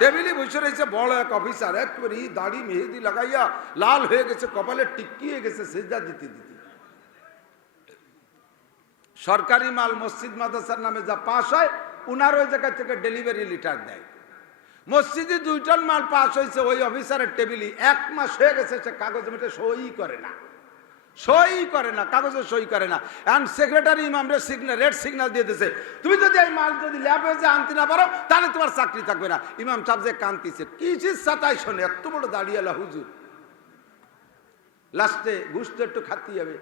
টেবিলে বসে রয়েছে বড় এক অফিসার, একবারে দাড়ি মেহেদি লাগাইয়া লাল হয়ে গেছে, কপালে টিক্কি হয়ে গেছে সেজদা দিতে দিতে। সরকারি মাল মসজিদ মাদ্রাসার নামে যা পাস হয় উনার ওই জায়গা থেকে ডেলিভারি লিটার দেয়। মসজিদে 2 টন মাল পাস হয়েছে ওই অফিসারের টেবিলে, 1 মাস হয়ে গেছে সে কাগজে মেটে সই করে না, কাগজে সই করে না। এখন সেক্রেটারি ইমামরে রেড সিগন্যাল দিয়ে দিয়েছে, তুমি যদি এই মাল যদি ল্যাবে যে আনতে না পারো তাহলে তোমার চাকরি থাকবে না। ইমাম সাহেব যে কান্তিছে, কিসের সাতাই শোনে, এত বড় দাঁড়িয়েলা হুজুর। লাস্টে ঘুষ তো একটু খাতি যাবে,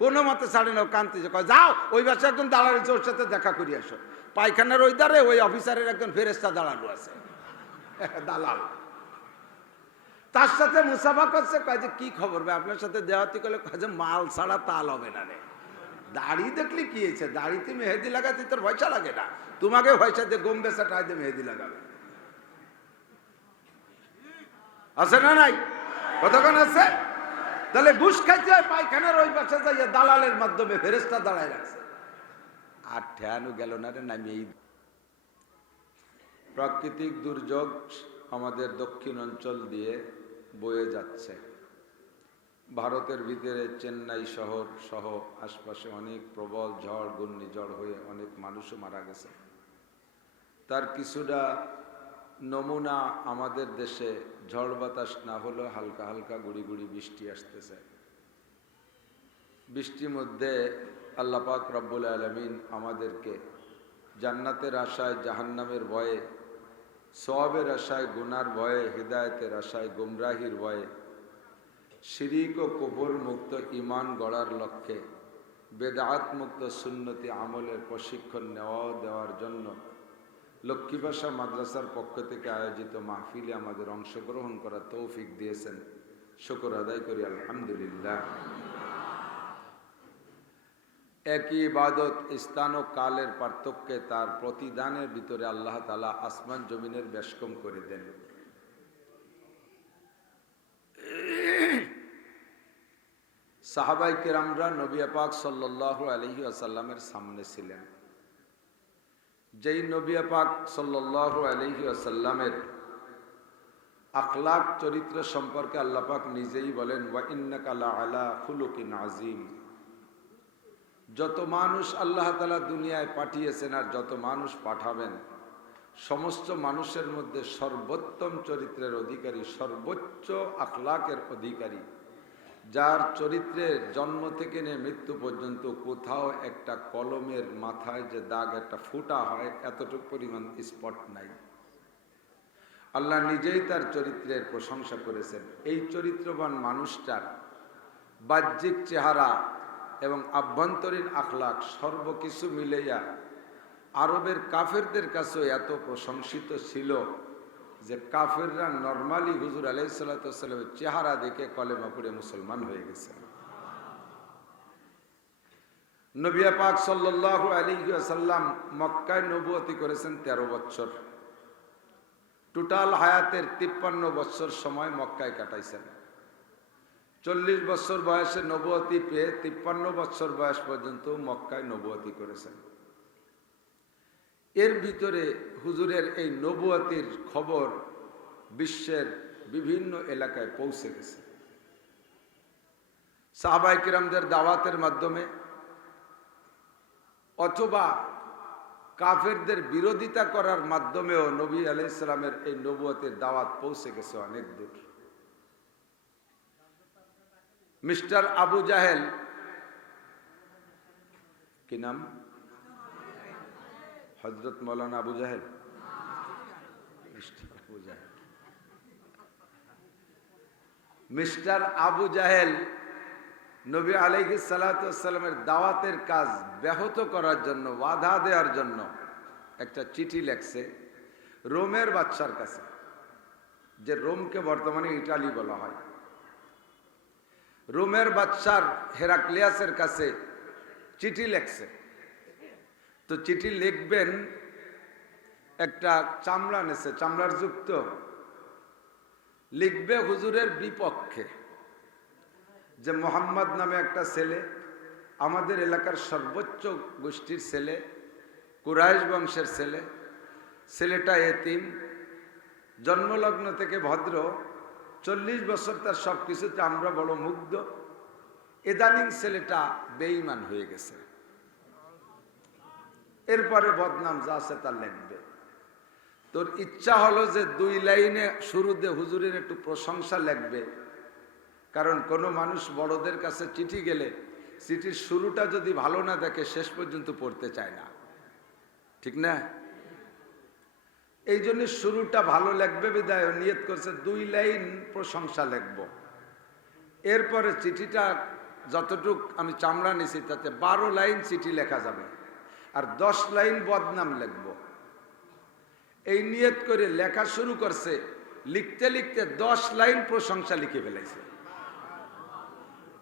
কোনো মতে ছাড়ে না, কান্তিছে, কয় যাও ওই বাসায় একজন দাঁড়ানো আছে, ওর সাথে দেখা করি আসো। পায়খানার ওই দ্বারে ওই অফিসারের একজন ফেরেস্তা দাঁড়ানো আছে, দালাল, তার সাথে মুসাফা করছে। কয় যে কি খবর ভাই আপনার সাথে দেওয়াতি করলে, কয় যে মাল ছাড়া তাল হবে না রে। দাড়ি দেখলি কি হয়েছে, দাড়িতে মেহেদি লাগাতে তোর পয়সা লাগে না, তোমাকে পয়সা দিয়ে গম বেচা টাই দিয়ে মেহেদি লাগাবে। আছে না নাই? কতক্ষণ আছে? তাহলে ঘুষ খাইতে হয় পায়খানার ওই পাশে যাইয়া দালালের মাধ্যমে ফেরেস্তা দাঁড়ায় রাখছে। আর ঠেয়ানো গেল না রে নামিয়ে। প্রাকৃতিক দুর্যোগ আমাদের দক্ষিণ অঞ্চল দিয়ে বয়ে যাচ্ছে। ভারতের ভিতরে চেন্নাই শহর সহ আশপাশে অনেক প্রবল ঝড় ঘূর্ণিঝড় হয়ে অনেক মানুষও মারা গেছে। তার কিছুটা নমুনা আমাদের দেশে ঝড় বাতাস না হলেও হালকা হালকা গুড়ি গুড়ি বৃষ্টি আসতেছে। বৃষ্টির মধ্যে আল্লাহ পাক রব্বুল আলামিন আমাদেরকে জান্নাতের আশায় জাহান্নামের ভয়ে, সওয়াবের আশায় গুনার ভয়ে, হিদায়াতের আশায় গুমরাহির ভয়ে, শিরিক ও কুফর মুক্ত ঈমান গড়ার লক্ষ্যে বেদাত মুক্ত সুন্নতি আমলের প্রশিক্ষণ দেওয়ার জন্য লক্ষ্মীবাসা মাদ্রাসার পক্ষ থেকে আয়োজিত মাহফিলে আমাদের অংশগ্রহণ করার তৌফিক দিয়েছেন। শুকর আদায় করি আলহামদুলিল্লাহ। একই ইবাদত স্থান ও কালের পার্থক্যে তার প্রতিদানের ভিতরে আল্লাহ তাআলা আসমান জমিনের বেশকম করে দেন। সাহাবায়ে কেরামরা নবী পাক সাল্লাল্লাহু আলাইহি ওয়াসাল্লামের সামনে ছিলেন। যেই নবী পাক সাল্লাল্লাহু আলাইহি ওয়াসাল্লামের আখলাক চরিত্র সম্পর্কে আল্লাহ পাক নিজেই বলেন, ওয়া ইন্নাকা লাআলা খুলুকিন আযীম। যত মানুষ আল্লাহ তাআলা দুনিয়ায় পাঠিয়েছেন আর যত মানুষ পাঠাবেন, সমস্ত মানুষের মধ্যে সর্বোত্তম চরিত্রের অধিকারী, সর্বোচ্চ আখলাকের অধিকারী, যার চরিত্রের জন্ম থেকে নিয়ে মৃত্যু পর্যন্ত কোথাও একটা কলমের মাথায় যে দাগ একটা ফুটা হয় এতটুকু পরিমাণ স্পট নাই। আল্লাহ নিজেই তার চরিত্রের প্রশংসা করেছেন। এই চরিত্রবান মানুষটার বাহ্যিক চেহারা এবং আভ্যন্তরীণ আখলাক সর্বকিছু মিলাইয়া আরবের কাফেরদের কাছেও এত প্রশংসিত ছিল যে কাফেররা নরমালি হুজুর আলাইহিস সালাতু ওয়াস সালামের চেহারা দেখে কলেমা পড়ে মুসলমান হয়ে গেছে। নবী পাক সাল্লাল্লাহু আলাইহি ওয়াসাল্লাম মক্কায় নবুয়তি করেছেন 13 বছর। টোটাল হায়াতের 53 বছর সময় মক্কায় কাটাইছেন। 40 বছর বয়সে নবুয়তি পেয়ে 53 বছর বয়স পর্যন্ত মক্কায় নবুয়তি করেছেন। এর ভিতরে হুজুরের এই নবুয়তির খবর বিশ্বের বিভিন্ন এলাকায় পৌঁছে গেছে। সাহাবায়ে কিরামদের দাওয়াতের মাধ্যমে অথবা কাফেরদের বিরোধিতা করার মাধ্যমেও নবী আলাইহিস সালামের এই নবুয়তের দাওয়াত পৌঁছে গেছে অনেক দূর। মিস্টার আবু জাহেল, কি নাম? হযরত মাওলানা আবু জাহেল। মিস্টার আবু জাহেল নবী আলাইহিস সালাতু ওয়াস সালামের দাওয়াতের কাজ ব্যাহত করার জন্য, বাধা দেওয়ার জন্য একটা চিঠি লেখছে রোমের বাদশার কাছে, যে রোমকে বর্তমানে ইটালি বলা হয়। রোমের বাদশার হেরাক্লিয়াসের কাছে চিঠি লেখছে। তো চিঠি লিখবেন, একটা চামড়া নেছে, চামড়ার যুক্ত, লিখবে হুজুরের বিপক্ষে, যে মোহাম্মদ নামে একটা ছেলে, আমাদের এলাকার সর্বোচ্চ গোষ্ঠীর ছেলে, কুরাইশ বংশের ছেলে, ছেলেটা এতিম, জন্মলগ্ন থেকে ভদ্র, 40 বছর তার সব কিছুতে আমরা বড় মুগ্ধ। ইদানিং ছেলেটা বেঈমান হয়ে গেছে। এরপরে বদনাম যা আছে তা লিখবে। তোর ইচ্ছা হলো যে 2 লাইনে শুরুতে হুজুরের একটু প্রশংসা লিখবে, কারণ কোনো মানুষ বড়দের কাছে চিঠি গেলে চিঠির শুরুটা যদি ভালো না দেখে শেষ পর্যন্ত পড়তে চায় না, ঠিক না? এই জন্য শুরুটা ভালো লিখবে বিদায় নিয়ত করছে 2 লাইন প্রশংসা লিখব। এরপরে চিঠিটা যতটুক আমি চামড়া নিছি তাতে 12 লাইন চিঠি লেখা যাবে, আর 10 লাইন বদনাম লিখব। এই নিয়ত করে লেখা শুরু করছে, লিখতে লিখতে 10 লাইন প্রশংসা লিখে ফেলাইছে।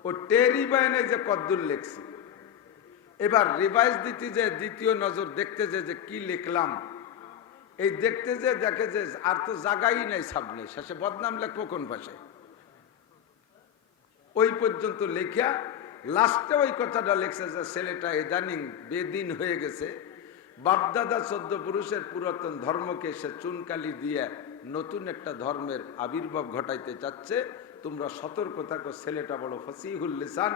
ও টেরি বাইনে যে কদ্দুর লিখছি। এবার রিভাইজ দিতে যে দ্বিতীয় নজর দেখতে যে কি লিখলাম, এই দেখতে যে দেখে যে আর তো জায়গাই নাই, সামনে শেষে বদনাম লেখবো কোন পাশে। ওই পর্যন্ত লেখা লাস্টে ওই কথাটা লিখছে যে ছেলেটা ইদানিং বেদিন হয়ে গেছে, বাপদাদা 14 পুরুষের পুরাতন ধর্মকে সে চুনকালি দিয়ে নতুন একটা ধর্মের আবির্ভাব ঘটাইতে চাচ্ছে। তোমরা সতর্ক থাকো, ছেলেটা বড় ফসিহুল লিসান,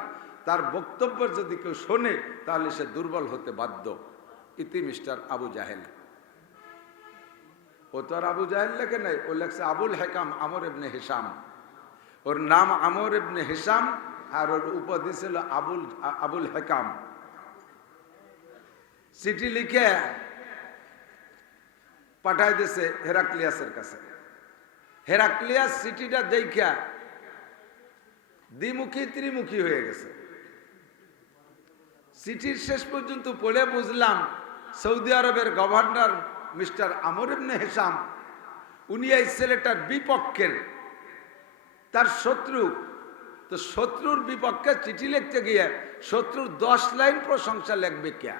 তার বক্তব্য যদি কেউ শোনে তাহলে সে দুর্বল হতে বাধ্য। ইতি মিস্টার আবু জাহেল। ও তো আর আবু জাহেল লেখে নাই, ও লেখছে আবুল হেকাম আমর ইবনে হিসাম। ওর নাম আমর ইবনে হিসাম আর ওর উপাধি ছিল আবুল হেকাম। চিঠি লিখে পাঠাই দিছে হেরাক্লিয়াসের কাছে। হেরাক্লিয়াস চিঠিটা দেখা দ্বিমুখী ত্রিমুখী হয়ে গেছে। চিঠির শেষ পর্যন্ত পড়ে বুঝলাম সৌদি আরবের গভর্নর মিস্টার আমর ইবনে হিসাম, উনি এই ছেলেটার বিপক্ষের, তার শত্রু। তো শত্রুর বিপক্ষে চিঠি লিখতে গিয়ে শত্রুর 10 লাইন প্রশংসা লিখবে কে?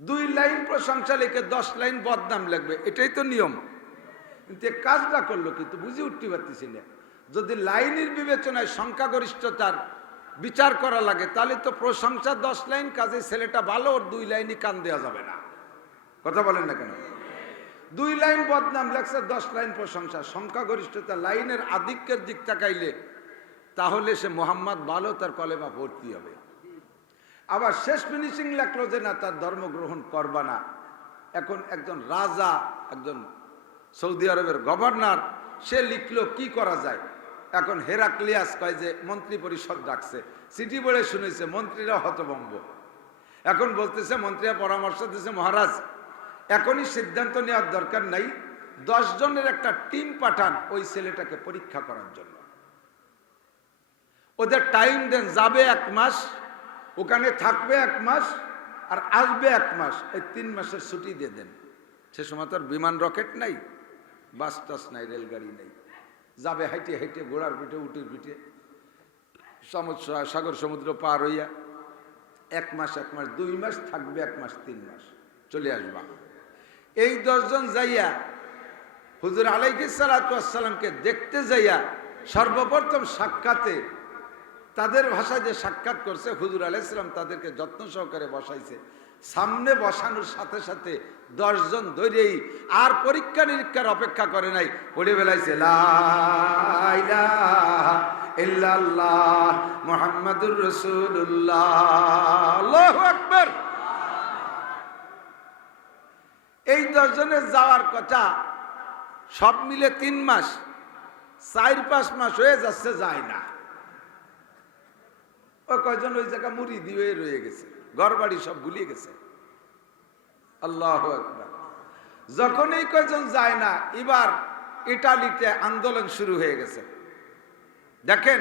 2 লাইন প্রশংসা লিখে 10 লাইন বদনাম লিখবে, এটাই তো নিয়ম। কিন্তু কাজটা করলো কিন্তু বুঝে উঠতে পারতেছি না। যদি লাইনের বিবেচনায় সংখ্যাগরিষ্ঠতার বিচার করা লাগে তাহলে তো প্রশংসা 10 লাইন, কাজে ছেলেটা ভালো, ওর 2 লাইনই কান দেওয়া যাবে না। কথা বলেন না কেন? 2 লাইন বদনাম লেখছে, 10 লাইন প্রশংসা। সংখ্যাগরিষ্ঠতা লাইনের আধিক্যের দিক তাকাইলে তাহলে সে মোহাম্মদ ভালো, তার কলেমা ভর্তি হবে। আবার শেষ ফিনিশিং লেখলো যে না, তার ধর্ম গ্রহণ করবা না। এখন একজন রাজা, একজন সৌদি আরবের গভর্নর, সে লিখলো কি করা যায়। এখন হেরাক্লিয়াস কয় যে মন্ত্রী পরিষদ ডাকছে, চিঠি পড়ে শুনেছে, মন্ত্রীরা হতভম্ব। এখন বলতেছে, মন্ত্রীরা পরামর্শ দিয়েছে, মহারাজ এখনই সিদ্ধান্ত নেওয়ার দরকার নাই, 10 জনের একটা টিম পাঠান ওই ছেলেটাকে পরীক্ষা করার জন্য। ওদের টাইম দেন, যাবে 1 মাস, ওখানে থাকবে 1 মাস, আর আসবে 1 মাস। এই 3 মাসের ছুটি দিয়ে দেন। সে সময় তো বিমান রকেট নাই, বাস টাস নাই, রেলগাড়ি নেই। যাবে হাইটে হাইটে, ঘোড়ার পিঠে, উটির পিঠে, সাগর সমুদ্র পার হইয়া 1 মাস 1 মাস 2 মাস থাকবে, 1 মাস 3 মাস, চলে আসবা। এই 10 জন যাইয়া হুজুর আলাইহিস সালাতু ওয়াস সালামকে দেখতে যাইয়া সর্বপ্রথম সাক্ষাতে তাদের ভাষায় যে সাক্ষাৎ করছে, হুজুর আলাইহিস সালাম তাদেরকে যত্ন সহকারে বসাইছে। সামনে বসানোর সাথে সাথে 10 জন ধরেই আর পরীক্ষা নিরীক্ষার অপেক্ষা করে নাই, পড়ে বেলাইছে লা ইলাহা ইল্লাল্লাহ মুহাম্মাদুর রাসূলুল্লাহ, আল্লাহু আকবার। এই 10 জনের যাওয়ার কথা সব মিলে 3 মাস, 4-5 মাস হয়ে যাচ্ছে, যায় না। ও কয়জন ওই জায়গা মুড়ি দিয়ে রয়ে গেছে, ঘর বাড়ি সব ভুলিয়ে গেছে। আল্লাহু আকবার। যখন এই কয়জন যায় না, এবার ইটালিতে আন্দোলন শুরু হয়ে গেছে। দেখেন,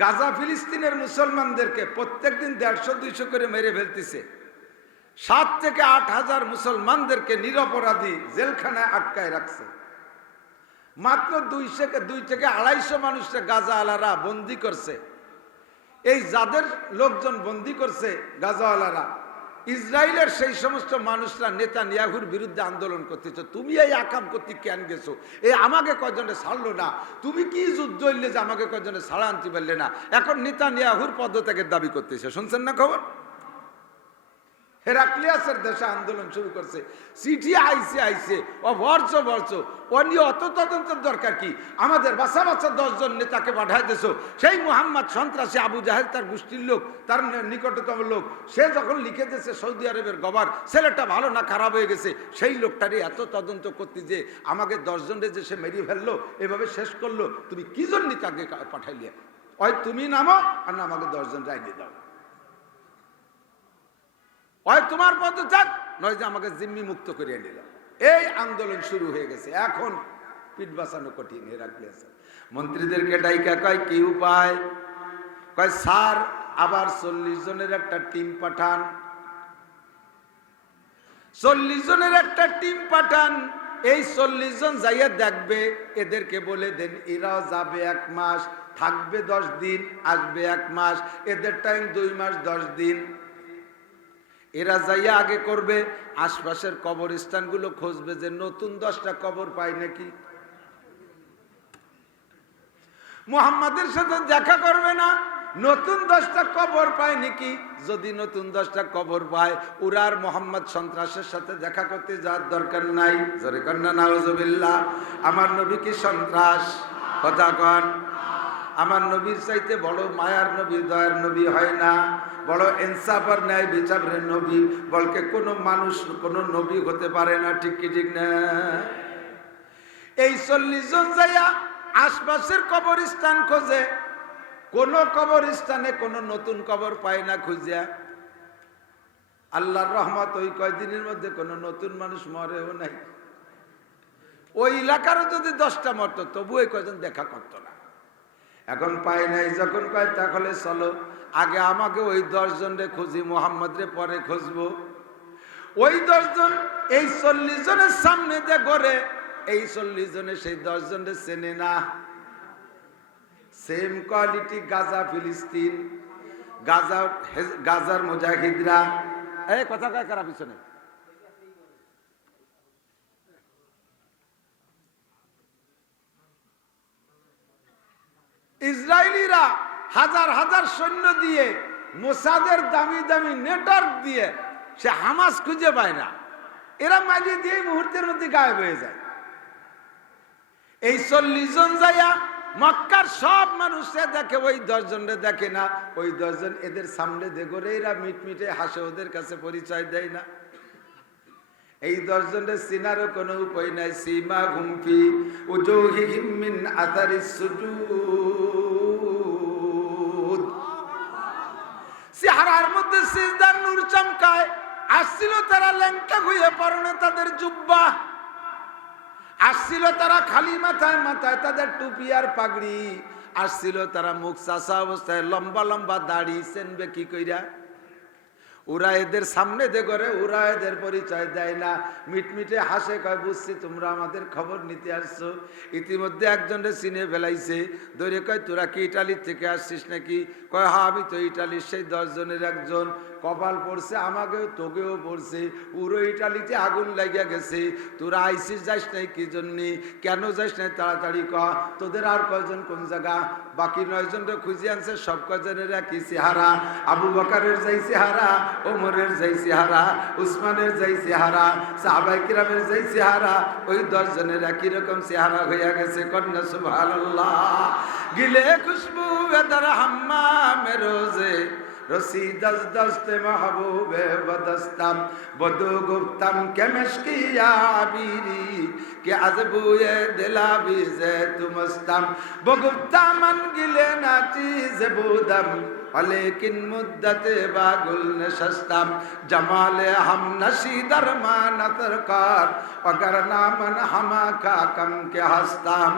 গাজা ফিলিস্তিনের মুসলমানদেরকে প্রত্যেকদিন 150-200 করে মেরে ফেলতেছে। 7 থেকে 8 হাজার মুসলমানদেরকে নিরপরাধী জেলখানায় আটকায় রাখছে। মাত্র 2 থেকে 250 মানুষকে গাজা আলারা বন্দি করছে। এই যাদের লোকজন বন্দি করছে গাজাওয়ালারা, ইসরায়েলের সেই সমস্ত মানুষরা নেতানিয়াহুর বিরুদ্ধে আন্দোলন করতেছে, তুমি এই আকাম করতে কেন গেছো, এই আমাকে কয়জনে ছাড়লো না, তুমি কি যুদ্ধ হইলে যে আমাকে কয়জনে ছাড়া আনতে পারলে না। এখন নেতানিয়াহুর পদত্যাগের দাবি করতেছে, শুনছেন না খবর? হেরাক্লিয়াসের দেশে আন্দোলন শুরু করছে, চিঠি আইছে ও বর্ষ ও নিয়ে অত তদন্তের দরকার কি? আমাদের বাচ্চা 10 জন নেতাকে পাঠায় দিয়েছ, সেই মুহাম্মদ সন্ত্রাসী আবু জাহেল তার গোষ্ঠীর লোক, তার নিকটতম লোক, সে যখন লিখে দিয়েছে সৌদি আরবের গভর্নর ছেলেটা ভালো না খারাপ হয়ে গেছে, সেই লোকটারই এত তদন্ত করতে যে আমাকে 10 জনরে যে সে মেরিয়ে ফেললো, এভাবে শেষ করলো, তুমি কি জন্য তাকে পাঠাইলে? হয় তুমি নামো আর না আমাকে 10 জন রায় দিয়ে দাও, হয় তোমার পদত্যাগ নয় যে আমাকে জিম্মি মুক্ত করিয়ে নিল। এই আন্দোলন শুরু হয়ে গেছে। এখন পিঠ বাঁচানো কঠিন। হেরাক্লিয়াস মন্ত্রীদেরকে ডাইকা কয় কি উপায়? কয় স্যার আবার 40 জনের একটা টিম পাঠান, 40 জনের একটা টিম পাঠান। এই 40 জন যাইয়া দেখবে, এদেরকে বলে দেন এরাও যাবে 1 মাস, থাকবে 10 দিন, আসবে 1 মাস, এদের টাইম 2 মাস 10 দিন। এরা যাইয়া আগে করবে আশপাশের কবরস্থানগুলো খুঁজবে যে নতুন 10টা কবর পায় নাকি। মুহাম্মাদের সাথে দেখা করবে না, নতুন 10টা কবর পায় নাকি। যদি নতুন 10টা কবর পায়, ওরা আর মোহাম্মদ সন্ত্রাসের সাথে দেখা করতে যাওয়ার দরকার নাই। জোরে কন্যা নাউজুবিল্লাহ। আমার নবী কি সন্ত্রাস? কথা কন। আমার নবীর চাইতে বড় মায়ার নবী, দয়ার নবী হয় না, বড় ইনসাফ আর ন্যায় বিচারের নবী বলকে কোনো মানুষ কোনো নবী হতে পারে না। ঠিক কি ঠিক না? এই 40 জন যাইয়া আশপাশের কবরস্থান খোঁজে, কোন কবরস্থানে কোন নতুন কবর পায় না। খুঁজিয়া আল্লাহর রহমত ওই কয়দিনের মধ্যে কোন নতুন মানুষ মরেও নাই। ওই এলাকারও যদি 10টা মরত তবু ওই কয়জন দেখা করতো না। এখন পায় নাই যখন কয় তাহলে চলো আগে আমাকে ওই 10 জনরে খুঁজি, মোহাম্মদ রে পরে খুঁজবো। ওই 10 জন এই 40 জনের সামনে যে গড়ে, এই 40 জনে সেই 10 জনরে চেনে না। সেম কোয়ালিটি গাজা ফিলিস্তিন, গাজার মুজাহিদরা। এই কথা কয় কারা পিছনে? ইসরায়েলিরা হাজার হাজার সৈন্য দিয়ে, মোসাদের দামি দামি নেটওয়ার্ক দিয়ে সে হামাস খুঁজে পায় না। এরা মাঝে দিয়ে মুহূর্তের মধ্যে গায়েব হয়ে যায়। এই 40 জন যাইয়া মক্কার সব মানুষে দেখে, ওই 10 জনরে দেখে না। ওই 10 জন এদের সামনে দেখে এরা মিটমিটে হাসে, ওদের কাছে পরিচয় দেয় না। এই 10 জনের চিনারও কোনো উপায় নাই। সীমা ঘুমফি উজুহিহিম মিন আথারিস সুজুদ, চেহারার মধ্যে সিজদার নূর চমকায়। আসছিল তারা ল্যাংটা হয়ে, পরনে তাদের জুব্বা, আসছিল তারা খালি মাথায়, মাথায় তাদের টুপি আর পাগড়ি, আসছিল তারা মুখ চাষা অবস্থায়, লম্বা লম্বা দাড়ি। চেনবে কি কইরা? ওরা এদের সামনে দে করে, ওরা এদের পরিচয় দেয় না, মিটমিটে হাসে, কয় বুঝছি তোমরা আমাদের খবর নিতে আসছো। ইতিমধ্যে একজনের চিনে ফেলাইছে, ধরে কয় তোরা কি ইটালির থেকে আসছিস নাকি? কয় হ্যাঁ আমি তো ইটালির সেই 10 জনের একজন। কপাল পড়ছে আমাকেও, তোকেও পড়ছে। পুরো ইটালিতে আগুন লাগিয়া গেছে। তোরা আইসিস যাইস নাই কি জন্যে? কেন যাইস নাই তাড়াতাড়ি ক। তোদের আর কয়জন কোন জায়গা? বাকি 9 জনকে খুঁজে আনছে, সব কয়জনের একই চেহারা। আবু বকরের যাই চেহারা, ওমরের যাই চেহারা, উসমানের যাই চেহারা, সাহাবায়ে কিরামের যাই চেহারা, ওই 10 জনের একই রকম চেহারা হইয়া গেছে। কন্যা সুবহানাল্লাহ। গিলে খুশবু বেদার হাম্মামে রোজে রসি দস দস্তে মাহবুবে বদস্তাম বদু গুপ্তম কেমশকিয়া আবিরি কে আজবুয়ে দিলাবি জে তুমস্তাম বগুপ্তা মন গিলে নাচি জবুদম लेकिन मुद्दत बागुल नशस्ताम जमाले हम नशी दरमान तरकार अगर नामन हमा का कम के हस्ताम।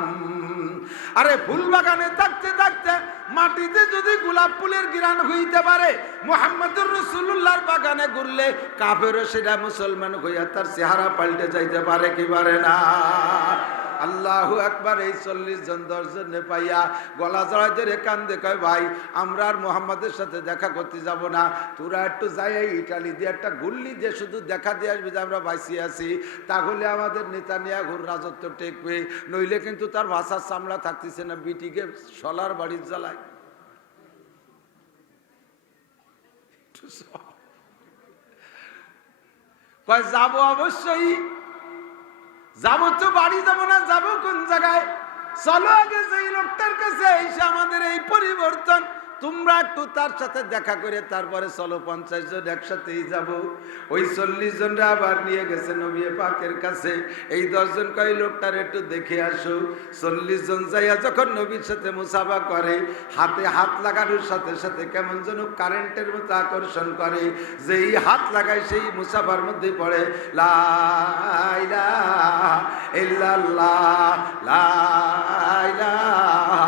अरे फुल बागाने থাকতে থাকতে মাটিতে যদি গোলাপ ফুলের ঘ্রাণ হইতে পারে, মুহাম্মদুর রাসূলুল্লাহর বাগানে ঘুরলে কাফেরও সেটা মুসলমান হইয়া তার চেহারা পাল্টে যাইতে পারে কি পারে না? আল্লাহু আকবার। এই 40 জন 10 জনে পাইয়া গলা জড়াই ধরে কান্দে, কয় ভাই আমরা আর মুহাম্মাদের সাথে দেখা করতে যাব না, তোরা একটু যাই ইটালি দিয়ে একটা গুল্লি দিয়ে শুধু দেখা দিয়ে আসবি যে আমরা বাইসি আছি, তাহলে আমাদের নেতানিয়াহুর রাজত্ব টেকবে, নইলে কিন্তু তার ভাষার চামড়া থাকতেছে না, বিটিকে সলার বাড়ির জ্বালায়। কয় যাবো, অবশ্যই যাবো, তো বাড়ি যাবো না, যাবো কোন জায়গায়? চলো আগে সেই লোকটার কাছে, এসে আমাদের এই পরিবর্তন, তোমরা একটু তার সাথে দেখা করে তারপরে চলো 50 জন একসাথেই যাব। ওই 40 জনরা আবার নিয়ে গেছে নবী পাকের কাছে। এই 10 জন কয় লোকটার একটু দেখে আসো। 40 জন যাইয়া যখন নবীর সাথে মুসাফা করে, হাতে হাত লাগানোর সাথে সাথে কেমন যেন কারেন্টের মতো আকর্ষণ করে। যেই হাত লাগায় সেই মুসাফার মধ্যে পড়ে লা ইলাহা ইল্লাল্লাহ, লা ইলাহা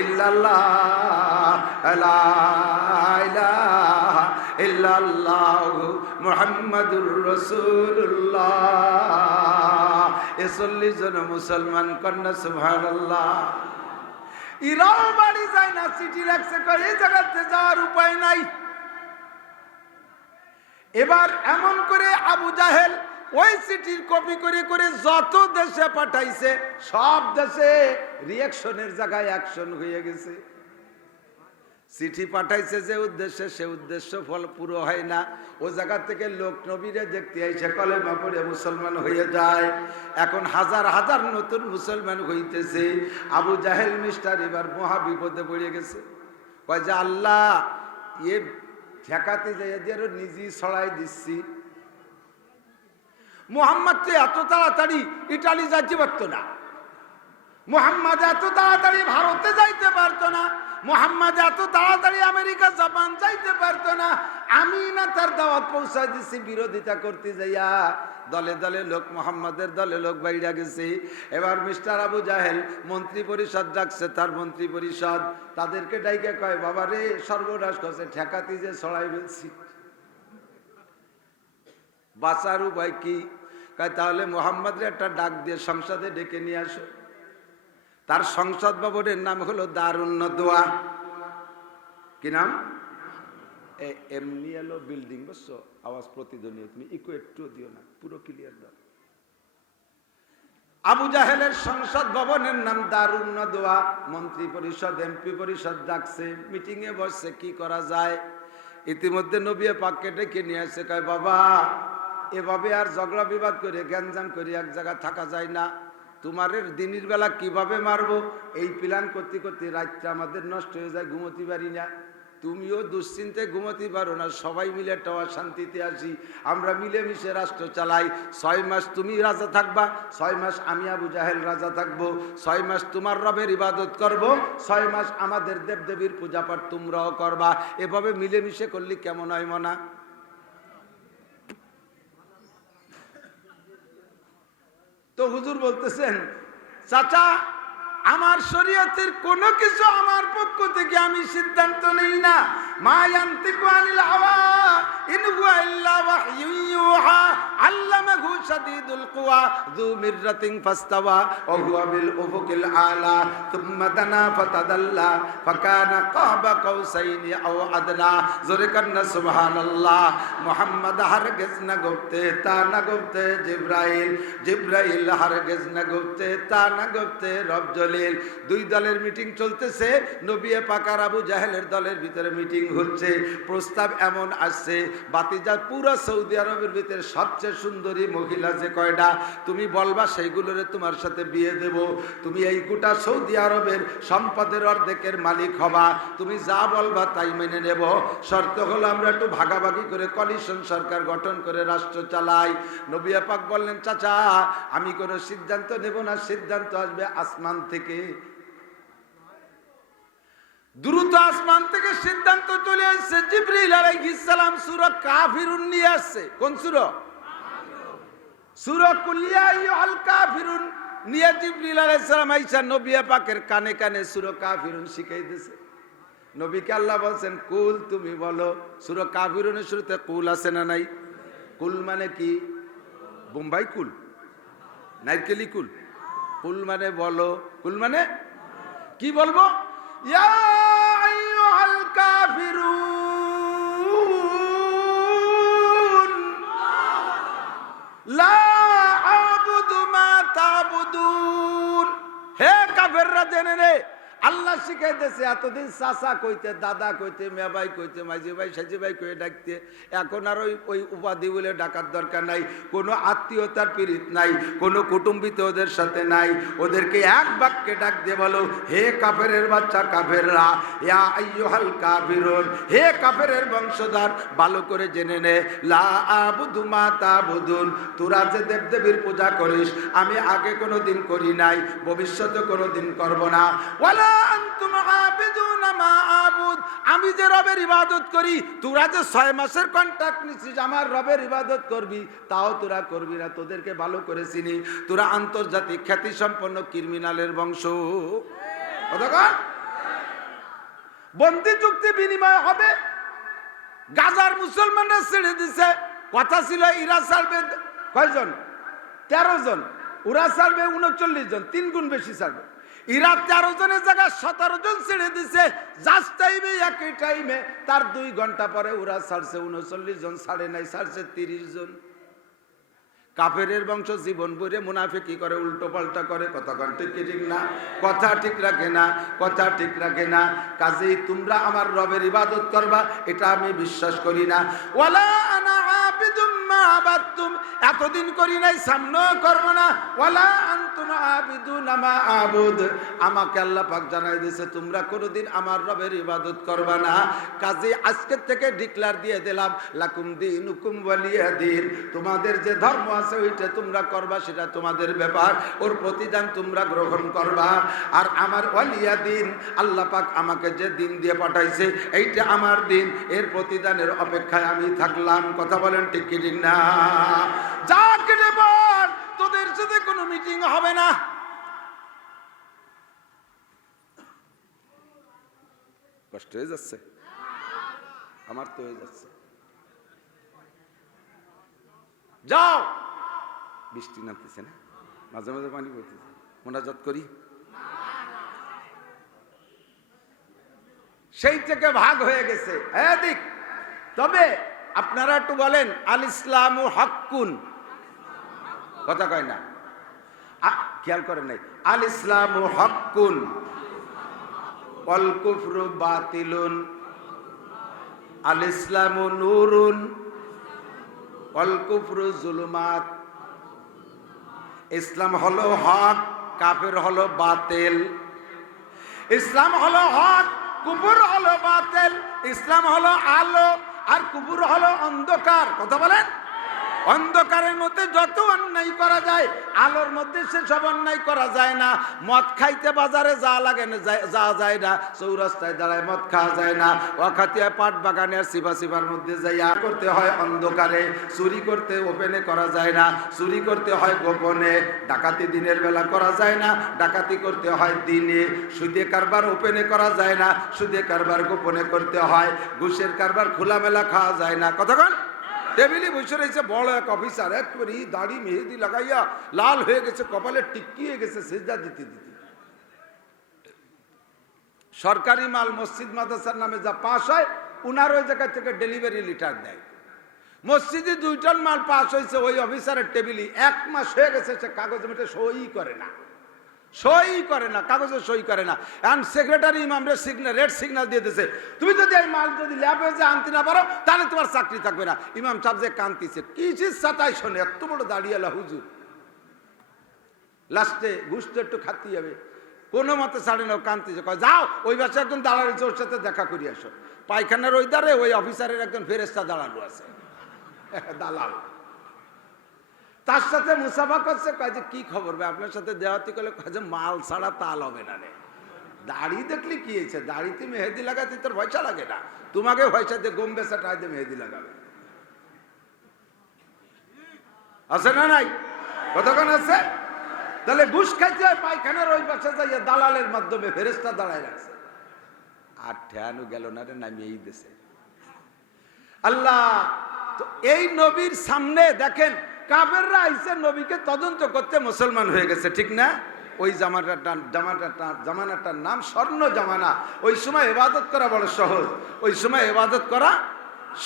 ইল্লাল্লাহ, লা ইলাহা ইল্লাল্লাহু মুহাম্মাদুর রাসূলুল্লাহ। 40 জন মুসলমান কন্যা সুবহানাল্লাহ। ইরাও বাড়ি যায় না, চিঠি রাখছে, কয় এই জায়গাতে যাওয়ার উপায় নাই। এবার এমন করে আবু জাহেল ওই চিঠির কপি করে করে যত দেশে পাঠাইছে, সব দেশে রিঅ্যাকশনের জায়গায় অ্যাকশন হয়ে গেছে। চিঠি পাঠাইছে যে উদ্দেশ্যে, সে উদ্দেশ্য ফল পুরো হয় না। ও জায়গা থেকে লোক নবীরে দেখতে আইসে, কলেমা পড়ে মুসলমান হয়ে যায়। এখন হাজার হাজার নতুন মুসলমান হইতেছে। আবু জাহেল মিস্টার এবার মহা বিপদে পড়ে গেছে। কয় যে আল্লাহ, এ ঠেকাতে যাইয়া দিয়ে নিজেই ছড়াই দিচ্ছি। মুহাম্মদ তো এত তাড়াতাড়ি ইটালি যাইতে পারতো না, মুহাম্মদ এত তাড়াতাড়ি ভারতে যাইতে পারতো না, মুহাম্মদ এত তাড়াতাড়ি আমেরিকা জাপান যাইতে পারতো না। আমি না তার দাওয়াত পৌঁছায় দিচ্ছি, বিরোধিতা করতে যাইয়া দলে দলে লোক, মুহাম্মাদের দলে লোক বাইরা গেছে। এবার মিস্টার আবু জাহেল মন্ত্রী পরিষদ ডাকছে, তার মন্ত্রী পরিষদ তাদেরকে ডাইকে কয়, বাবা রে সর্বনাশ করছে, ঠেকাতি যে ছড়াই ফেলছি, বাঁচার উপায় কি? কয় তাহলে মুহাম্মাদের একটা ডাক দিয়ে সংসদে ডেকে নিয়ে আসো। তার সংসদ ভবনের নাম হলো দারুন নদওয়া। কি নাম? এমনি এলো বিল্ডিং, বুঝছো? আওয়াজ প্রতিধ্বনি, তুমি ইকো একটু দিও না, পুরো ক্লিয়ার দাও। আবু জাহেলের সংসদ ভবনের নাম দারুন নদওয়া। মন্ত্রী পরিষদ, এমপি পরিষদ ডাকছে, মিটিং এ বসছে, কি করা যায়। ইতিমধ্যে নবী পাককে ডেকে নিয়ে আসছে, কয় বাবা এভাবে আর ঝগড়া বিবাদ করে গ্যাঞ্জাম করে এক জায়গায় থাকা যায় না। তোমাদের দিনের বেলা কিভাবে মারবো এই প্ল্যান করতে করতে রাতটা আমাদের নষ্ট হয়ে যায়, ঘুমোতে পারি না। তুমিও দুশ্চিন্তায় ঘুমোতে পারো না। সবাই মিলে একটা শান্তিতে আসি, আমরা মিলেমিশে রাষ্ট্র চালাই। 6 মাস তুমি রাজা থাকবা, 6 মাস আমি আবু জাহেল রাজা থাকবো। 6 মাস তোমার রবের ইবাদত করব, 6 মাস আমাদের দেবদেবীর পূজা পাঠ তোমরাও করবা। এভাবে মিলেমিশে করলে কেমন হয় মনা? তো হুজুর বলতেছেন, চাচা আমার শরীয়তের কোনো কিছু আমার পক্ষ থেকে আমি সিদ্ধান্ত নেই না। মা ইয়ান্তিকু আনিল হাওয়া ইন হুয়া ইল্লা ওয়াহয়ুন ইউহা আল্লামাহু শাদীদুল কুওয়া যু মিররাতিন ফাস্তাওয়া ওয়া হুয়া বিল উফুকিল আলা থুম্মা দানা ফাতাদাল্লা ফাকানা কাবা কাউসাইনি আও আদনা। জোরে কান্না সুবহানাল্লাহ। মুহাম্মদ হারগিজ না গুপ্তে তা না গুপ্তে জিবরাইল, জিবরাইল হারগিজ না গুপ্তে তা না গুপ্তে রব জলিল। দুই দলের মিটিং চলতেছে, নবী পাক আর আবু জাহেলের দলের ভিতরে মিটিং হচ্ছে। প্রস্তাব এমন আসছে, বাতিজা পুরো সৌদি আরবের ভিতরে সবচেয়ে সুন্দরী মহিলা যে কয়টা তুমি বলবা সেইগুলোরে তোমার সাথে বিয়ে দেব। তুমি এই গোটা সৌদি আরবের সম্পদের অর্ধেকের মালিক হবা, তুমি যা বলবা তাই মেনে নেব। শর্ত হলো আমরা একটু ভাগাভাগি করে কোয়ালিশন সরকার গঠন করে রাষ্ট্র চালাই। নবী পাক বললেন, চাচা আমি কোনো সিদ্ধান্ত নেব না, সিদ্ধান্ত আসবে আসমান থেকে। দ্রুত আসমান থেকে সিদ্ধান্ত চলে আসছে। জিবরিল আলাইহিস সালাম সূরা কাফিরুন নিয়ে আসছে। কোন সূরা? সূরা কুল ইয়া আইয়ুহাল কাফিরুন নিয়ে জিবরিল আলাইহিস সালাম আইসা নবী পাকের কানে কানে সূরা কাফিরুন শিখাই দিয়েছে। নবীকে আল্লাহ বলছেন, কুল তুমি বলো। সূরা কাফিরুনের শুরুতে কুল আছে না নাই? কুল মানে কি? বোম্বাই কুল, নারকেলি কুল। কুল মানে বলো, কুল মানে কি বলবো? ইয়া আইয়ুহাল কাফিরুন লা আ'বুদু মা তা'বুদুন। হে কাফেররা জেনে নে, আল্লাহ শিখাই দিয়েছে। এতদিন চাচা কইতে, দাদা কইতে, মেয়াবাই কইতে, মাঝি ভাই, সাজি ভাই কয়ে ডাকতে। এখন আর ওই উপাধি বলে ডাকার দরকার নাই। কোনো আত্মীয়তার পীড়িত নাই, কোনো কুটুম্বিত ওদের সাথে নাই। ওদেরকে এক বাক্যে ডাক দিয়ে বলো, হে কাফেরের বাচ্চা কাফেররা, ইয়া আইয়ুহাল কাফিরুন, হে কাফেরের বংশধর, ভালো করে জেনে নে, লা আবুদু মা তাবুদুন, তোরা যে দেবদেবীর পূজা করিস আমি আগে কোনোদিন করি নাই, ভবিষ্যতে কোনোদিন করব না। ওয়ালা আনতুম আবিদুনা মা আবুদ, আমি যে রবের ইবাদত করি, তোরা যে 6 মাসের কন্ট্রাক্ট নিছিস আমার রবের ইবাদত করবি, তাও তোরা করবি না। তোদেরকে ভালো করে চিনি, তোরা আন্তর্জাতিক খ্যাতি সম্পন্ন ক্রিমিনালের বংশ। কতক্ষণ বন্দি চুক্তি বিনিময় হবে। গাজার মুসলমানরা ছেড়ে দিছে। কথা ছিল ইরা ছাড়বে কয়জন? 13 জন। ওরা ছাড়বে 39 জন, 3 গুণ বেশি ছাড়বে। ইরা 13 জনের জায়গায় 17 জন ছেড়ে দিছে। জাস্ট টাইমে, একই টাইমে, তার 2 ঘন্টা পরে ওরা ছাড়ছে 39 জন। ছাড়ে নাই, ছাড়ছে 30 জন। কাফেরের বংশ জীবন ভরে মুনাফিকি করে, উল্টো পাল্টা করে। কথা ঠিক না? কথা ঠিক রাখে না, কথা ঠিক রাখে না। কাজেই তোমরা আমার রবের ইবাদত করবা, এটা আমি বিশ্বাস করি না। ওয়ালা আনা আবিদুম মা আবাদতুম, এতদিন করি নাই, সামনেও করব না। ওয়ালা আনতুম আবিদুনা মা আবুদ, আমাকে আল্লাহ পাক জানাই দিয়েছে তোমরা কোনোদিন আমার রবের ইবাদত করবা না। কাজেই আজকের থেকে ডিক্লার দিয়ে দিলাম, লাকুম দীনুকুম ওয়ালিয়া দীন, তোমাদের যে ধর্ম ওইটা তোমরা করবা, সেটা তোমাদের ব্যাপার। ওর প্রতিদান তোমরা গ্রহণ করবা। আর আমার ওয়ালিয়া দিন, আল্লাহ পাক আমাকে যে দিন দিয়ে পাঠাইছে এইটা আমার দিন, এর প্রতিদানের অপেক্ষায় আমি থাকলাম। কথা বলেন ঠিক কি ঠিক না? যা কেটে বল, তোদের সাথে কোনো মিটিং হবে না। কষ্ট হয়ে যাচ্ছে? আমার তো হয়ে যাচ্ছে। যাও। বৃষ্টি নামতেছে না, মাঝে মাঝে পানি পড়তেছে, মোনাজাত করি। সেই থেকে ভাগ হয়ে গেছে এদিক। তবে আপনারা একটু বলেন, আল ইসলামু হাক্কুন, কথা কয় না, খেয়াল করেন নাই? আল ইসলামু হাক্কুন ওয়াল কুফরু বাতিলুন, আল ইসলামু নূরুন ওয়াল কুফরু জুলুমাত। ইসলাম হলো হক, কাফের হলো বাতিল। ইসলাম হলো হক, কুফর হলো বাতিল। ইসলাম হলো আলো, আর কুফর হলো অন্ধকার। কথা বলেন? অন্ধকারের মধ্যে যত অন্যায় করা যায়, আলোর মধ্যে সেসব অন্যায় করা যায় না। মদ খাইতে বাজারে যা লাগে না, যাওয়া যায় না। চৌরাস্তায় দাঁড়ায় মদ খাওয়া যায় না। ওয়াখাতিয়া পাট বাগানে আর সিপার মধ্যে যাইয়া করতে হয় অন্ধকারে। চুরি করতে ওপেনে করা যায় না, চুরি করতে হয় গোপনে। ডাকাতি দিনের বেলা করা যায় না, ডাকাতি করতে হয় দিনে। সুদে কারবার ওপেনে করা যায় না, সুদে কারবার গোপনে করতে হয়। ঘুষের কারবার খোলামেলা খাওয়া যায় না। কতক্ষণ টেবিলে বসে রয়েছে বড় এক অফিসার, একবারে দাড়ি মেহেদি লাগাইয়া লাল হয়ে গেছে, কপালে টিক্কি হয়ে গেছে সেজদা দিতে দিতে। সরকারি মাল মসজিদ মাদ্রাসার নামে যা পাস হয়, উনার ওই জায়গা থেকে ডেলিভারি লিটার দেয়। মসজিদে 2 টন মাল পাস হয়েছে, ওই অফিসারের টেবিলে 1 মাস হয়ে গেছে, সে কাগজে মেটে সই করে না, সই করে না, কাগজে সই করে না। এখন সেক্রেটারি ইমামরে রেড সিগন্যাল দিয়ে দিয়েছে, তুমি যদি এই মাল যদি ল্যাবে যে আনতে না পারো তাহলে তোমার চাকরি থাকবে না। ইমাম সাহেব যে কান্তিছে, কিসের সাতাই শোনে, এত বড় দাঁড়িয়েলা হুজুর। লাস্টে ঘুষ তো একটু খাতি যাবে, কোনো মতে ছাড়ে না, কান্তিছে। কয় যাও, ওই বাসায় একজন দাঁড়ানো, ওর সাথে দেখা করি আসো। পায়খানার ওই দ্বারে ওই অফিসারের একজন ফেরেস্তা দাঁড়ানো আছে, দালাল। তার সাথে মুসাফা করছে। কয় যে কি খবর ভাই, আপনার সাথে দেওয়াতি করলে কয় যে মাল ছাড়া তাল হবে না রে। দাড়ি দেখলি কি হয়েছে, দাড়িতে মেহেদি লাগাতে তোর পয়সা লাগে না, তোমাকে পয়সা দিয়ে গম বেচা টাই দিয়ে মেহেদি লাগাবে। আছে না নাই? কতক্ষণ আছে? তাহলে ঘুষ খাইতে হয় পায়খানার ওই পাশে যাইয়া দালালের মাধ্যমে ফেরেস্তা দাঁড়ায় রাখছে। আর ঠেয়ানো গেল না রে, নামিয়েই দিছে আল্লাহ। তো এই নবীর সামনে দেখেন, কাফেররা আইসে নবীকে তদন্ত করতে মুসলমান হয়ে গেছে, ঠিক না? ওই জামানাটার নাম স্বর্ণ জামানা। ওই সময় ইবাদত করা বড় সহজ, ওই সময় ইবাদত করা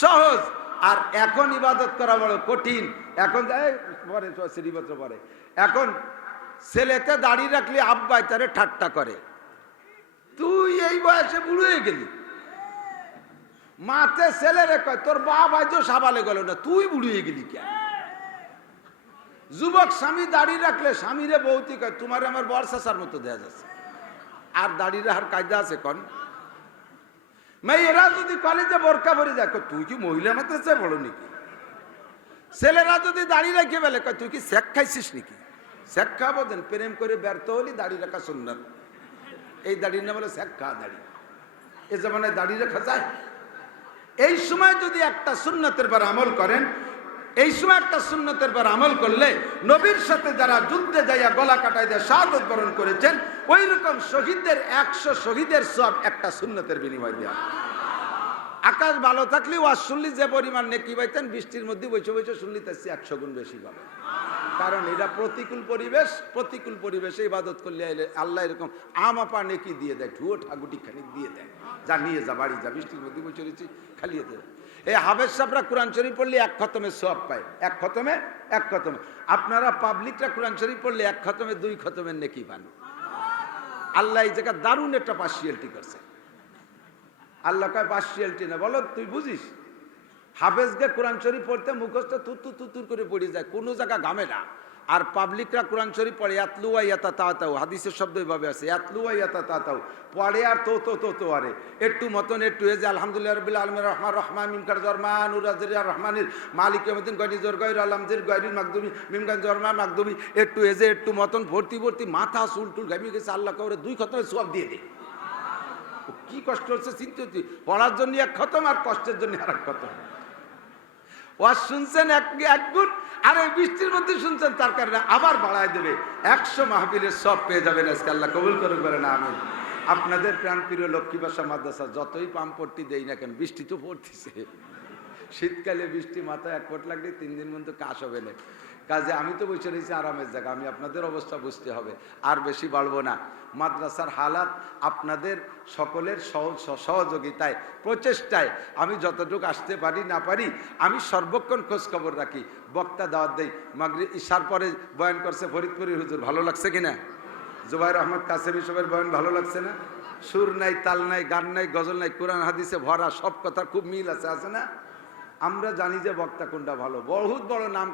সহজ। আর এখন ইবাদত করা বড় কঠিন। এখন পরে শ্রীপত্র পরে, এখন ছেলেতে দাড়ি রাখলে আব্বাই তারে ঠাট্টা করে, এই বয়সে বুড়ো হয়ে গেলি। মাতে ছেলেরে কয় তোর বাবা তো সাবালে গেল না, তুই বুড়ো হয়ে গেলি কেন? যুবক স্বামী দাড়ি রাখলে স্বামীরে বউতি কয় তোমার আমার বর চাচার মতো দেয়া যাচ্ছে। আর দাড়ি রাখার কায়দা আছে কন? মেয়েরা যদি কলেজে বোরকা পরে যায় তুই কি মহিলা মতো চেয়ে বড় নাকি? ছেলেরা যদি দাড়ি রেখে ফেলে কয় তুই কি শেখ খাইছিস নাকি? শেখ খাবো দেন, প্রেম করে ব্যর্থ হলি দাড়ি রাখা সুন্নাত। এই দাড়ির নাম হলো শেখ খা দাড়ি। এ জামানায় দাড়ি রাখা যায়? এই সময় যদি একটা সুন্নতের পর আমল করেন, এই সময় একটা সুন্নতের পর আমল করলে নবীর সাথে যারা যুদ্ধে যাইয়া গলা কাটাই দিয়ে শাহাদত বরণ করেছেন ওই রকম শহীদদের 100 শহীদের সব একটা সুন্নতের বিনিময় দেওয়া। আকাশ ভালো থাকলে ওয়াজ শুনলি যে পরিমাণ নেকি পাইতেন, বৃষ্টির মধ্যে বসে বসে শুনলি তার 100 গুণ বেশি পাবেন। কারণ এটা প্রতিকূল পরিবেশ, প্রতিকূল পরিবেশে ইবাদত করলে আল্লাহ এরকম আমাপা নেকি দিয়ে দেয়, ঠুয়ো ঠাগুটি খানিক দিয়ে দেয়, যা নিয়ে যা বাড়ি যা, বৃষ্টির মধ্যে বসে রয়েছি খালিয়ে দেয়। এই হাফেজ সাহেবরা কোরআন শরীফ পড়লে 1 খতমে সওয়াব পায়, 1 খতমে 1 খতমে। আপনারা পাবলিকরা কোরআন শরীফ পড়লে 1 খতমে 2 খতমের নেকি পান। আল্লাহ এই জায়গা দারুণ একটা পার্সিয়ালিটি করছে। আল্লাহ কয় পার্সিয়ালিটি না, বলো তুই বুঝিস? হাফেজকে কোরআন শরীফ পড়তে মুখস্থ তুতুর তুতুর করে পড়ে যায়, কোনো জায়গা ঘামে না। আর পাবলিকরা কোরআন শরীফ পড়ে ইয়াতলুয়া ইয়াতা তাতাও, হাদিসের শব্দ এইভাবে আছে, ইয়াতলুয়া ইয়াতা তাতাও, পড়ে আর তো আরে একটু মতন একটু এই যে আলহামদুলিল্লাহ রাব্বিল আলামিন রহমান রহমান মিমকার জরমান উরাজির রহমানির মালিক ইয়াউমিদ্দিন গয়রি জোর গয়র আলমজির গয়রিল মাকদুমি মিমকান জরমান মাকদুমি, একটু এই যে একটু মতন ভর্তি ভর্তি মাথা চুল টুল ঘামিয়ে গেছে। আল্লাহ করে 2 খতমে সওয়াব দিয়ে দে। কি কষ্ট হচ্ছে চিন্তা, পড়ার জন্য 1 খতম আর কষ্টের জন্য আর 1 খতম। ওয়াজ শুনছেন এক গুণ, আর এই বৃষ্টির মধ্যে শুনছেন তার কারণে আবার বাড়ায় দেবে। 100 মাহফিলের সব পেয়ে যাবেন আজকে। আল্লাহ কবুল করুক বলেন আমিন। আপনাদের প্রাণপ্রিয় লক্ষ্মীবাসা মাদ্রাসা যতই পাম্পট্টি দেই না কেন, বৃষ্টি তো পড়তেছে। শীতকালে বৃষ্টি মাথায় 1 ফুট লাগলে 3 দিন পর্যন্ত কাজ হবে না। কাজে আমি তো বসে রয়েছি আরামের জায়গা, আমি আপনাদের অবস্থা বুঝতে হবে। আর বেশি বাড়বো না। মাদ্রাসার হালাত আপনাদের সকলের সহযোগিতায় প্রচেষ্টায় আমি যতটুকু আসতে পারি না পারি আমি সর্বক্ষণ খোঁজ খবর রাখি। বক্তা দাওয়াত দেই। মাগরিব ইশার পরে বয়ান করছে ফরিদপুরের হুজুর, ভালো লাগছে কিনা? জুবাইর আহমদ কাসেমি সাহেবের বয়ান ভালো লাগছে না? সুর নাই, তাল নাই, গান নাই, গজল নাই, কোরআন হাদিসে ভরা, সব কথা খুব মিল আছে, আছে না? আমরা জানি যে বক্তা কোনটা ভালো। বহুত বড় নাম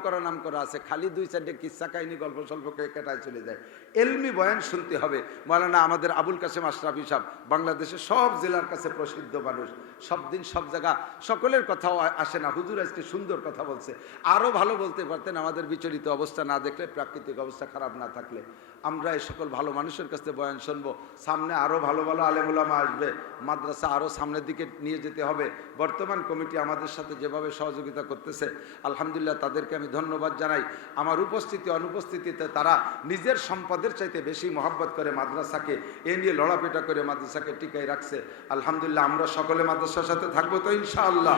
করা আছে, খালি 2-4টে কিস্সা কাহিনী গল্প স্বল্প কেটায় চলে যায়। এলমি বয়ান শুনতে হবে। মাওলানা আমাদের আবুল কাসেম আশরাফি সাহেব বাংলাদেশের সব জেলার কাছে প্রসিদ্ধ মানুষ, সব দিন সব জায়গা সকলের কথাও আসে না। হুজুর আজকে সুন্দর কথা বলছে, আরও ভালো বলতে পারতেন। আমাদের বিচলিত অবস্থা না দেখলে, প্রাকৃতিক অবস্থা খারাপ না থাকলে আমরা এই সকল ভালো মানুষের কাছে বয়ান শুনবো। সামনে আরও ভালো ভালো আলেম ওলামা আসবে, মাদ্রাসা আরও সামনের দিকে নিয়ে যেতে হবে। বর্তমান কমিটি আমাদের সাথে যেভাবে সহযোগিতা করতেছে আলহামদুলিল্লাহ তাদেরকে আমি ধন্যবাদ জানাই। আমার উপস্থিতি অনুপস্থিতিতে তারা নিজের সম্পদের চাইতে বেশি মহব্বত করে মাদ্রাসাকে, এ নিয়ে লড়াপেটা করে মাদ্রাসাকে টিকাই রাখছে। আলহামদুলিল্লাহ আমরা সকলে মাদ্রাসার সাথে থাকবো তো ইনশাআল্লাহ।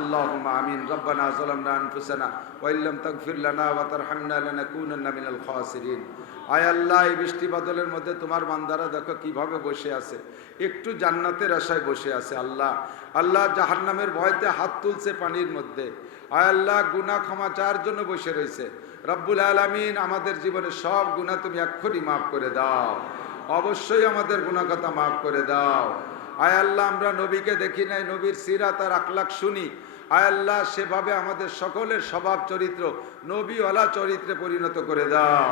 আল্লাহুম্মা আমিন। রব্বানা যালামনা আনফুসানা ওয়া ইল্লাম তাগফির লানা ওয়া তারহামনা লানাকুনান্না মিনাল খাসিরিন। আয় আল্লাহ, এই বৃষ্টি বাদলের মধ্যে তোমার বান্দারা দেখো কিভাবে বসে আছে, একটু জান্নাতের আশায় বসে আছে। আল্লাহ আল্লাহ জাহান্নামের ভয়তে হাত তুলছে পানির মধ্যে। আয় আল্লাহ গুনাহ ক্ষমা চাওয়ার জন্য বসে রয়েছে। রব্বুল আলামিন আমাদের জীবনের সব গুনাহ তুমি এক্ষুনি মাফ করে দাও, অবশ্যই আমাদের গুনাহ কথা মাফ করে দাও। আয় আল্লাহ আমরা নবীকে দেখি নাই, নবীর সিরাত আর আখলাক শুনি। আয় আল্লাহ সেভাবে আমাদের সকলের স্বভাব চরিত্র নবীওয়ালা চরিত্রে পরিণত করে দাও।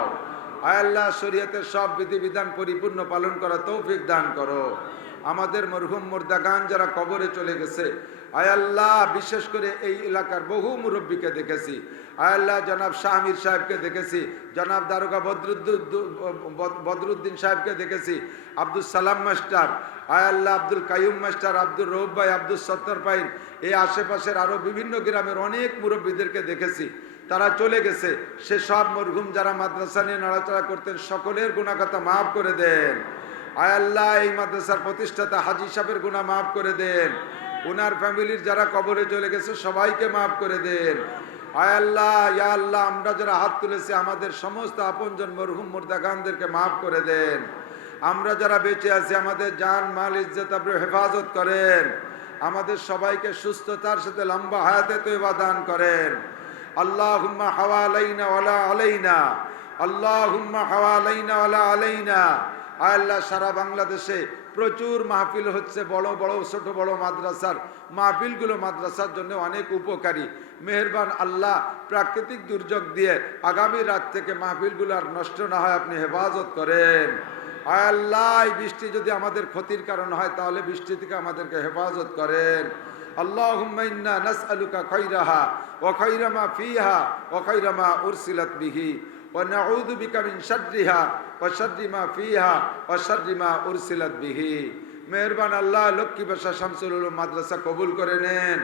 আয় আল্লাহ শরীয়তের সব বিধিবিধান পরিপূর্ণ পালন করা তৌফিক দান করো। আমাদের মরহুম মুর্দাগান যারা কবরে চলে গেছে, আয় আল্লাহ বিশেষ করে এই এলাকার বহু মুরব্বীকে দেখেছি। আয় আল্লাহ জনাব শাহ আমির সাহেবকে দেখেছি, জনাব দারোগা বদরুদ্দিন সাহেবকে দেখেছি, আব্দুল সালাম মাস্টার, আয় আল্লাহ আব্দুল কাইয়ুম মাস্টার, আব্দুল রৌফ ভাই, আব্দুল সত্তর পাইন, এই আশেপাশের আরও বিভিন্ন গ্রামের অনেক মুরব্বীদেরকে দেখেছি। তারা চলে গেছে। সে সব মরহুম যারা মাদ্রাসা নিয়ে নাড়াচাড়া করতেন সকলের গুনাহ কথা মাফ করে দেন। আয় আল্লাহ এই মাদ্রাসার প্রতিষ্ঠাতা হাজী সাহেবের গুনাহ মাফ করে দেন। ওনার ফ্যামিলির যারা কবরে চলে গেছে সবাইকে মাফ করে দেন। আয় আল্লাহ ইয়া আল্লাহ আমরা যারা হাত তুলেছি আমাদের সমস্ত আপনজন মরহুম মুর্দাগানদেরকে মাফ করে দেন। আমরা যারা বেঁচে আছি আমাদের জান মাল ইজ্জত আপনি হেফাজত করেন। আমাদের সবাইকে সুস্থতার সাথে লম্বা হায়াতে তয়বা দান করেন। আল্লাহুম্মা হাওয়ালাইনা ওয়ালা আলাইনা, আল্লাহুম্মা হাওয়ালাইনা ওয়ালা আলাইনা। আয় আল্লাহ সারা বাংলাদেশে প্রচুর মাহফিল হচ্ছে, বড় বড় ছোট বড় মাদ্রাসার মাহফিলগুলো মাদ্রাসার জন্য অনেক উপকারী। মেহেরবান আল্লাহ, প্রাকৃতিক দুর্যোগ দিয়ে আগামী রাত থেকে মাহফিলগুলো আর নষ্ট না হয় আপনি হেফাজত করেন। আয় আল্লাহ, এই বৃষ্টি যদি আমাদের ক্ষতির কারণ হয় তাহলে বৃষ্টি থেকে আমাদেরকে হেফাজত করেন। আল্লাহুম্মা ইন্না নাসআলুকা খায়রাহা ওয়া খায়রা মা ফিহা ওয়া খায়রা মা উরসিলাত বিহি ওয়া নাউযু বিকা মিন শাররিহা ওয়া শাররি মা ফিহা ওয়া শাররি মা উরসিলাত বিহি। মেহেরবান আল্লাহ, লক্ষ্মী বাসা শামসুল উলুম মাদ্রাসা কবুল করে নেন।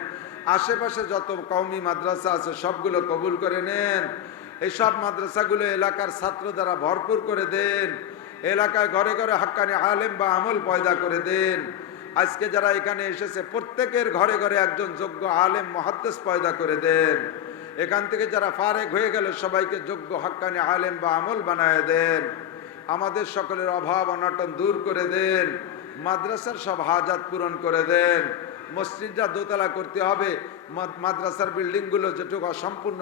আশেপাশে যত কওমি মাদ্রাসা আছে সবগুলো কবুল করে নেন। এইসব মাদ্রাসাগুলো এলাকার ছাত্র দ্বারা ভরপুর করে দেন। এলাকায় ঘরে ঘরে হাক্কানি আলেম বা আমল পয়দা করে দেন। আজকে যারা এখানে এসেছে প্রত্যেকের ঘরে ঘরে একজন যোগ্য আলেম মুহাদ্দিস পয়দা করে দেন। এখান থেকে যারা ফারেক হয়ে গেল সবাইকে যোগ্য হাক্কানি আলেম বা আমল বানায় দেন। আমাদের সকলের অভাব অনটন দূর করে দেন। মাদ্রাসার সব হাজাত পূরণ করে দেন। মসজিদটা দোতলা করতে হবে, মাদ্রাসার বিল্ডিংগুলো যেটুকু অসম্পূর্ণ